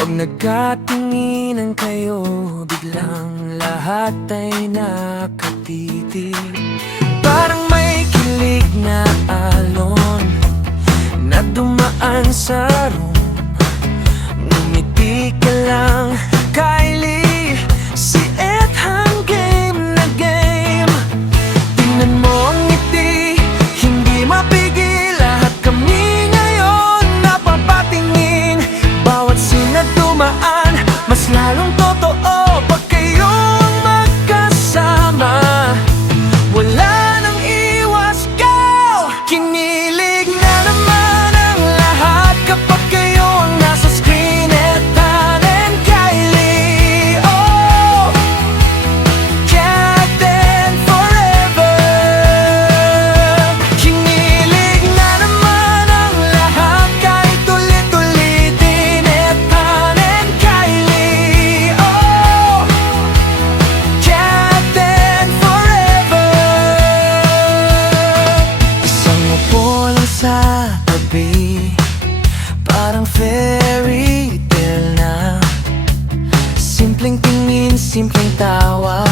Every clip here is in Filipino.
Pag nagkatinginan kayo, biglang lahat ay nakatitig. Parang may kilig na alon na dumaan sa room. Ngumiti ka lang, Kylie, si Ethan game na game. Tingnan mo ang ngiti, hindi mapigil. Lahat kami ngayon napapatingin. Bawat sinat dumaan, mas lalong totoo pag kayong magkasama. Wala nang iwas, go! Kinilig na naman ang lahat kapag kayo ang nasa screen. Ethan and Kylie, oh, Captain forever. Kinilig na naman ang lahat kahit ulit-ulitin. Ethan and Kylie, oh, Captain forever. Isang upo lang sa tabi, parang fairy tale na. Simpleng tingin, simpleng tawa,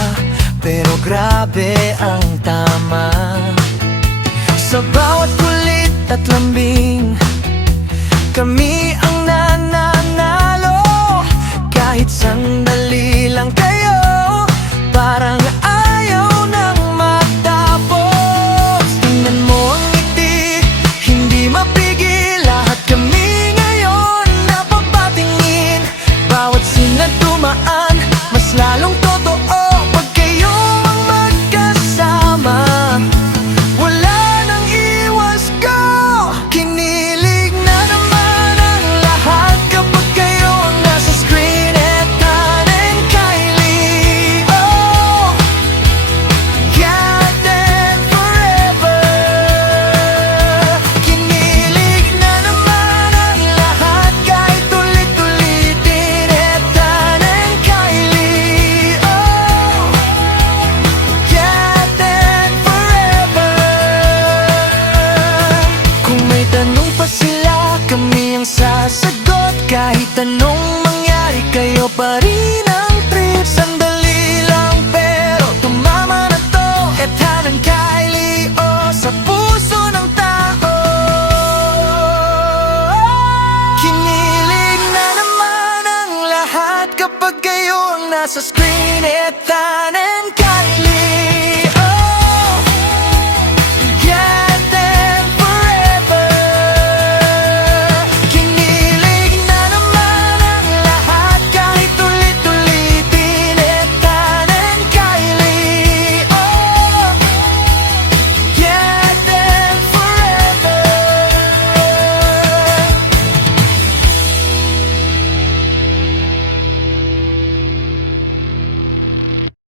pero grabe ang tama. Sa bawat kulit at lambing, kami ang nananalo. Kahit sandali lang kayo, parang ayaw nang matapos. Tingnan mo ang ngiti, hindi mapigil. Lahat kami ngayon napapatingin. Bawat sinat dumaan, mas lalong totoo pag kayo ang magkasama. Wala nang iwas, go! Kinilig na naman ang lahat kapag kayo ang nasa screen. Ethan and Kylie, oh, Captain forever. Kinilig na naman ang lahat kahit ulit-ulitin. Ethan and Kylie, oh, Captain forever. Kung may tanong pa sila, kami ang sasagot. Kahit anong mangyari, kayo pa rin ang trip. Sandali lang pero tumama na to. Ethan and Kylie, oh, sa puso ng tao. Kinilig na naman ang lahat kapag kayo ang nasa screen. Ethan and Kylie.